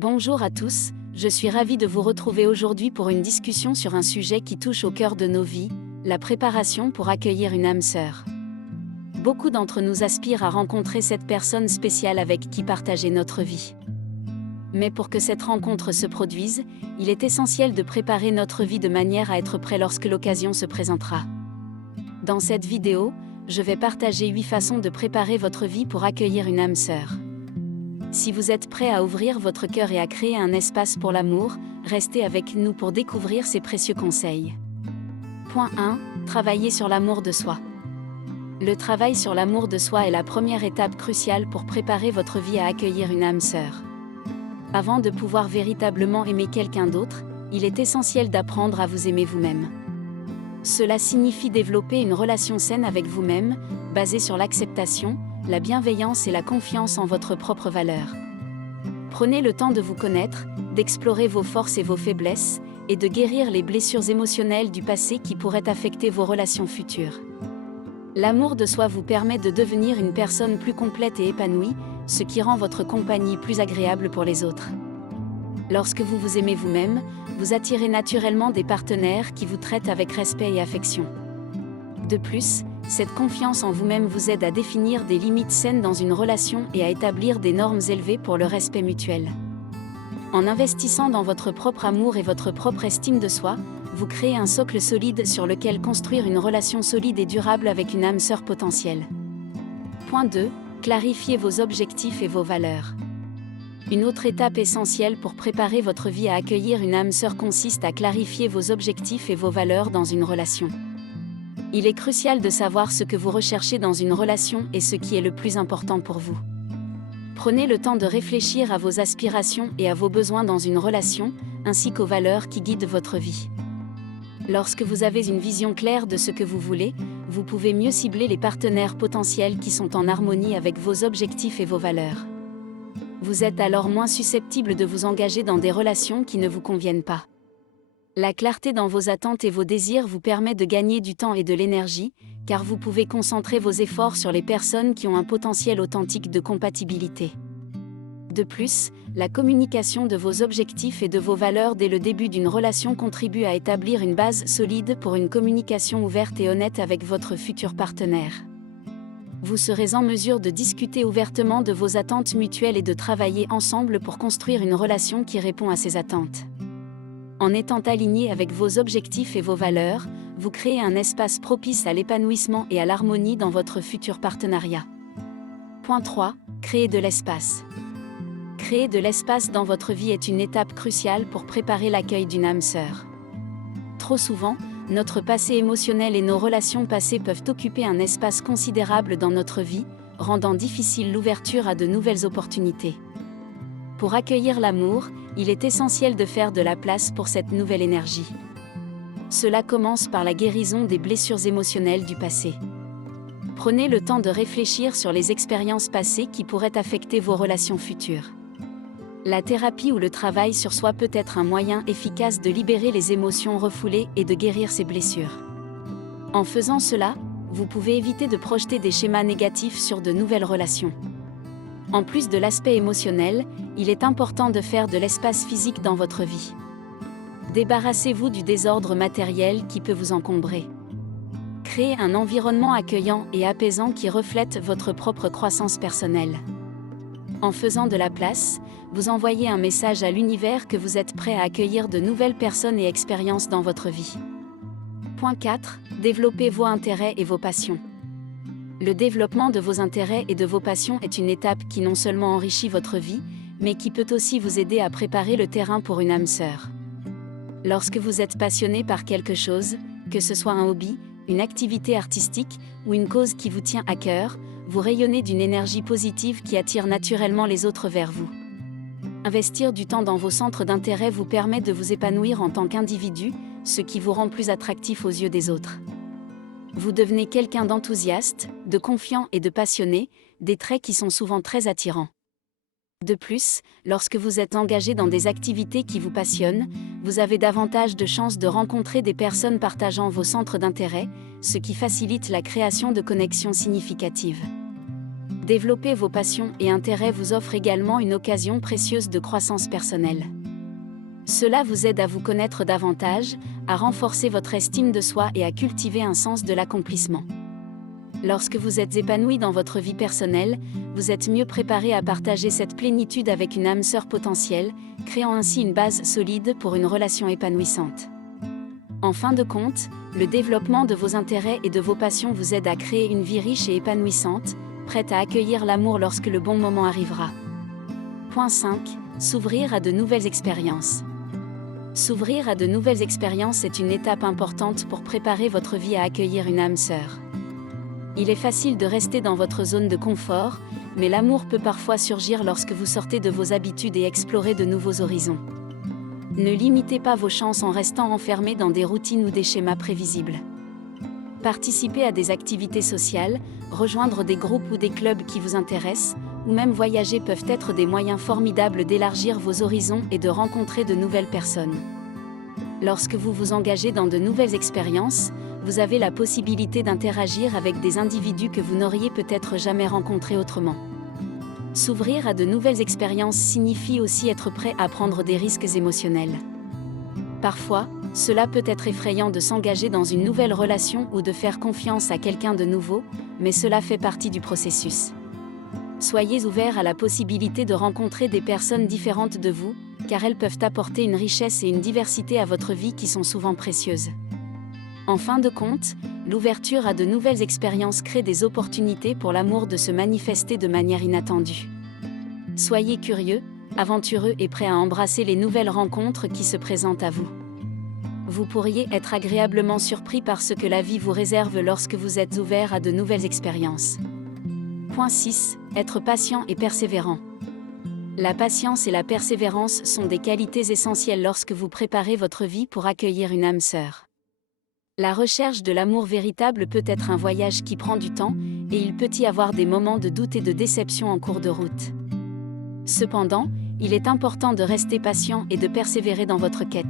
Bonjour à tous, je suis ravie de vous retrouver aujourd'hui pour une discussion sur un sujet qui touche au cœur de nos vies, la préparation pour accueillir une âme sœur. Beaucoup d'entre nous aspirent à rencontrer cette personne spéciale avec qui partager notre vie. Mais pour que cette rencontre se produise, il est essentiel de préparer notre vie de manière à être prêt lorsque l'occasion se présentera. Dans cette vidéo, je vais partager 8 façons de préparer votre vie pour accueillir une âme sœur. Si vous êtes prêt à ouvrir votre cœur et à créer un espace pour l'amour, restez avec nous pour découvrir ces précieux conseils. Point 1. Travailler sur l'amour de soi. Le travail sur l'amour de soi est la première étape cruciale pour préparer votre vie à accueillir une âme sœur. Avant de pouvoir véritablement aimer quelqu'un d'autre, il est essentiel d'apprendre à vous aimer vous-même. Cela signifie développer une relation saine avec vous-même, basée sur l'acceptation, la bienveillance et la confiance en votre propre valeur. Prenez le temps de vous connaître, d'explorer vos forces et vos faiblesses, et de guérir les blessures émotionnelles du passé qui pourraient affecter vos relations futures. L'amour de soi vous permet de devenir une personne plus complète et épanouie, ce qui rend votre compagnie plus agréable pour les autres. Lorsque vous vous aimez vous-même, vous attirez naturellement des partenaires qui vous traitent avec respect et affection. De plus, cette confiance en vous-même vous aide à définir des limites saines dans une relation et à établir des normes élevées pour le respect mutuel. En investissant dans votre propre amour et votre propre estime de soi, vous créez un socle solide sur lequel construire une relation solide et durable avec une âme sœur potentielle. Point 2. Clarifiez vos objectifs et vos valeurs. Une autre étape essentielle pour préparer votre vie à accueillir une âme sœur consiste à clarifier vos objectifs et vos valeurs dans une relation. Il est crucial de savoir ce que vous recherchez dans une relation et ce qui est le plus important pour vous. Prenez le temps de réfléchir à vos aspirations et à vos besoins dans une relation, ainsi qu'aux valeurs qui guident votre vie. Lorsque vous avez une vision claire de ce que vous voulez, vous pouvez mieux cibler les partenaires potentiels qui sont en harmonie avec vos objectifs et vos valeurs. Vous êtes alors moins susceptible de vous engager dans des relations qui ne vous conviennent pas. La clarté dans vos attentes et vos désirs vous permet de gagner du temps et de l'énergie, car vous pouvez concentrer vos efforts sur les personnes qui ont un potentiel authentique de compatibilité. De plus, la communication de vos objectifs et de vos valeurs dès le début d'une relation contribue à établir une base solide pour une communication ouverte et honnête avec votre futur partenaire. Vous serez en mesure de discuter ouvertement de vos attentes mutuelles et de travailler ensemble pour construire une relation qui répond à ces attentes. En étant aligné avec vos objectifs et vos valeurs, vous créez un espace propice à l'épanouissement et à l'harmonie dans votre futur partenariat. Point 3. Créer de l'espace. Créer de l'espace dans votre vie est une étape cruciale pour préparer l'accueil d'une âme sœur. Trop souvent, notre passé émotionnel et nos relations passées peuvent occuper un espace considérable dans notre vie, rendant difficile l'ouverture à de nouvelles opportunités. Pour accueillir l'amour, il est essentiel de faire de la place pour cette nouvelle énergie. Cela commence par la guérison des blessures émotionnelles du passé. Prenez le temps de réfléchir sur les expériences passées qui pourraient affecter vos relations futures. La thérapie ou le travail sur soi peut être un moyen efficace de libérer les émotions refoulées et de guérir ces blessures. En faisant cela, vous pouvez éviter de projeter des schémas négatifs sur de nouvelles relations. En plus de l'aspect émotionnel, il est important de faire de l'espace physique dans votre vie. Débarrassez-vous du désordre matériel qui peut vous encombrer. Créez un environnement accueillant et apaisant qui reflète votre propre croissance personnelle. En faisant de la place, vous envoyez un message à l'univers que vous êtes prêt à accueillir de nouvelles personnes et expériences dans votre vie. Point 4. Développez vos intérêts et vos passions. Le développement de vos intérêts et de vos passions est une étape qui non seulement enrichit votre vie, mais qui peut aussi vous aider à préparer le terrain pour une âme sœur. Lorsque vous êtes passionné par quelque chose, que ce soit un hobby, une activité artistique ou une cause qui vous tient à cœur, vous rayonnez d'une énergie positive qui attire naturellement les autres vers vous. Investir du temps dans vos centres d'intérêt vous permet de vous épanouir en tant qu'individu, ce qui vous rend plus attractif aux yeux des autres. Vous devenez quelqu'un d'enthousiaste, de confiant et de passionné, des traits qui sont souvent très attirants. De plus, lorsque vous êtes engagé dans des activités qui vous passionnent, vous avez davantage de chances de rencontrer des personnes partageant vos centres d'intérêt, ce qui facilite la création de connexions significatives. Développer vos passions et intérêts vous offre également une occasion précieuse de croissance personnelle. Cela vous aide à vous connaître davantage, à renforcer votre estime de soi et à cultiver un sens de l'accomplissement. Lorsque vous êtes épanoui dans votre vie personnelle, vous êtes mieux préparé à partager cette plénitude avec une âme sœur potentielle, créant ainsi une base solide pour une relation épanouissante. En fin de compte, le développement de vos intérêts et de vos passions vous aide à créer une vie riche et épanouissante, prête à accueillir l'amour lorsque le bon moment arrivera. Point 5. S'ouvrir à de nouvelles expériences. S'ouvrir à de nouvelles expériences est une étape importante pour préparer votre vie à accueillir une âme sœur. Il est facile de rester dans votre zone de confort, mais l'amour peut parfois surgir lorsque vous sortez de vos habitudes et explorez de nouveaux horizons. Ne limitez pas vos chances en restant enfermé dans des routines ou des schémas prévisibles. Participer à des activités sociales, rejoindre des groupes ou des clubs qui vous intéressent, ou même voyager peuvent être des moyens formidables d'élargir vos horizons et de rencontrer de nouvelles personnes. Lorsque vous vous engagez dans de nouvelles expériences, vous avez la possibilité d'interagir avec des individus que vous n'auriez peut-être jamais rencontrés autrement. S'ouvrir à de nouvelles expériences signifie aussi être prêt à prendre des risques émotionnels. Parfois, cela peut être effrayant de s'engager dans une nouvelle relation ou de faire confiance à quelqu'un de nouveau, mais cela fait partie du processus. Soyez ouverts à la possibilité de rencontrer des personnes différentes de vous, car elles peuvent apporter une richesse et une diversité à votre vie qui sont souvent précieuses. En fin de compte, l'ouverture à de nouvelles expériences crée des opportunités pour l'amour de se manifester de manière inattendue. Soyez curieux, aventureux et prêts à embrasser les nouvelles rencontres qui se présentent à vous. Vous pourriez être agréablement surpris par ce que la vie vous réserve lorsque vous êtes ouvert à de nouvelles expériences. Point 6. Être patient et persévérant. La patience et la persévérance sont des qualités essentielles lorsque vous préparez votre vie pour accueillir une âme sœur. La recherche de l'amour véritable peut être un voyage qui prend du temps, et il peut y avoir des moments de doute et de déception en cours de route. Cependant, il est important de rester patient et de persévérer dans votre quête.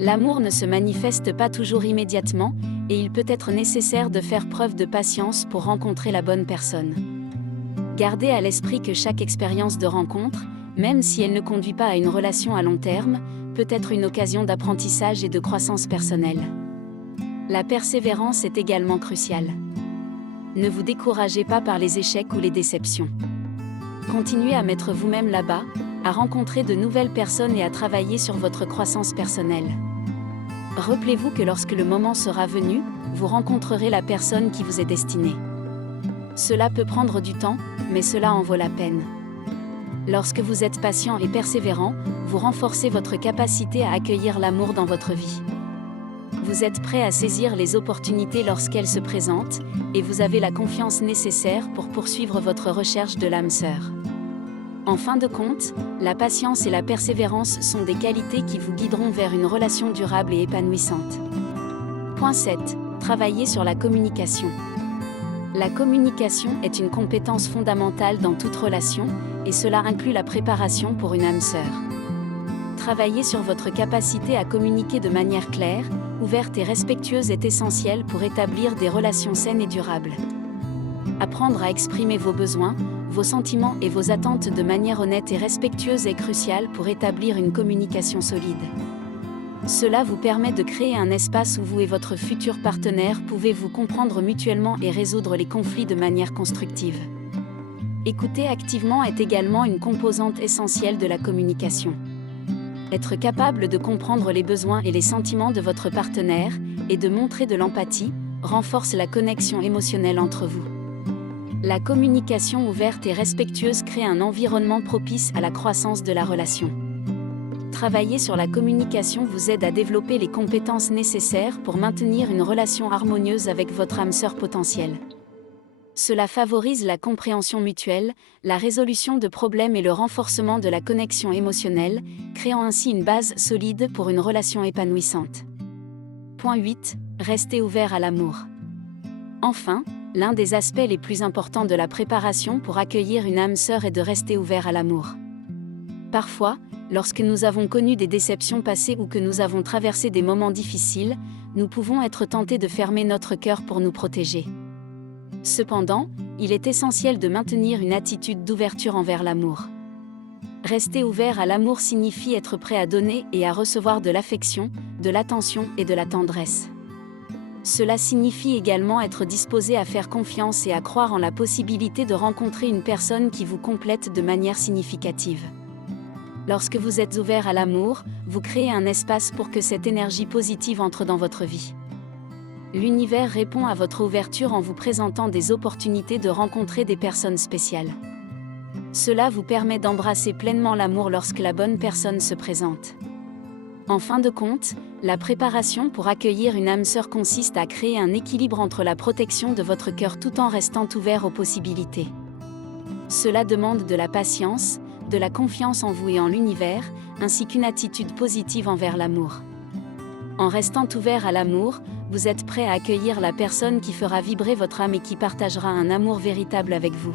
L'amour ne se manifeste pas toujours immédiatement, et il peut être nécessaire de faire preuve de patience pour rencontrer la bonne personne. Gardez à l'esprit que chaque expérience de rencontre, même si elle ne conduit pas à une relation à long terme, peut être une occasion d'apprentissage et de croissance personnelle. La persévérance est également cruciale. Ne vous découragez pas par les échecs ou les déceptions. Continuez à mettre vous-même là-bas, à rencontrer de nouvelles personnes et à travailler sur votre croissance personnelle. Rappelez-vous que lorsque le moment sera venu, vous rencontrerez la personne qui vous est destinée. Cela peut prendre du temps, mais cela en vaut la peine. Lorsque vous êtes patient et persévérant, vous renforcez votre capacité à accueillir l'amour dans votre vie. Vous êtes prêt à saisir les opportunités lorsqu'elles se présentent, et vous avez la confiance nécessaire pour poursuivre votre recherche de l'âme sœur. En fin de compte, la patience et la persévérance sont des qualités qui vous guideront vers une relation durable et épanouissante. Point 7. Travailler sur la communication. La communication est une compétence fondamentale dans toute relation, et cela inclut la préparation pour une âme sœur. Travailler sur votre capacité à communiquer de manière claire, ouverte et respectueuse est essentiel pour établir des relations saines et durables. Apprendre à exprimer vos besoins, vos sentiments et vos attentes de manière honnête et respectueuse est crucial pour établir une communication solide. Cela vous permet de créer un espace où vous et votre futur partenaire pouvez vous comprendre mutuellement et résoudre les conflits de manière constructive. Écouter activement est également une composante essentielle de la communication. Être capable de comprendre les besoins et les sentiments de votre partenaire, et de montrer de l'empathie, renforce la connexion émotionnelle entre vous. La communication ouverte et respectueuse crée un environnement propice à la croissance de la relation. Travailler sur la communication vous aide à développer les compétences nécessaires pour maintenir une relation harmonieuse avec votre âme sœur potentielle. Cela favorise la compréhension mutuelle, la résolution de problèmes et le renforcement de la connexion émotionnelle, créant ainsi une base solide pour une relation épanouissante. Point 8. Restez ouvert à l'amour. Enfin, l'un des aspects les plus importants de la préparation pour accueillir une âme sœur est de rester ouvert à l'amour. Parfois, lorsque nous avons connu des déceptions passées ou que nous avons traversé des moments difficiles, nous pouvons être tentés de fermer notre cœur pour nous protéger. Cependant, il est essentiel de maintenir une attitude d'ouverture envers l'amour. Rester ouvert à l'amour signifie être prêt à donner et à recevoir de l'affection, de l'attention et de la tendresse. Cela signifie également être disposé à faire confiance et à croire en la possibilité de rencontrer une personne qui vous complète de manière significative. Lorsque vous êtes ouvert à l'amour, vous créez un espace pour que cette énergie positive entre dans votre vie. L'univers répond à votre ouverture en vous présentant des opportunités de rencontrer des personnes spéciales. Cela vous permet d'embrasser pleinement l'amour lorsque la bonne personne se présente. En fin de compte, la préparation pour accueillir une âme sœur consiste à créer un équilibre entre la protection de votre cœur tout en restant ouvert aux possibilités. Cela demande de la patience, de la confiance en vous et en l'univers, ainsi qu'une attitude positive envers l'amour. En restant ouvert à l'amour, vous êtes prêt à accueillir la personne qui fera vibrer votre âme et qui partagera un amour véritable avec vous.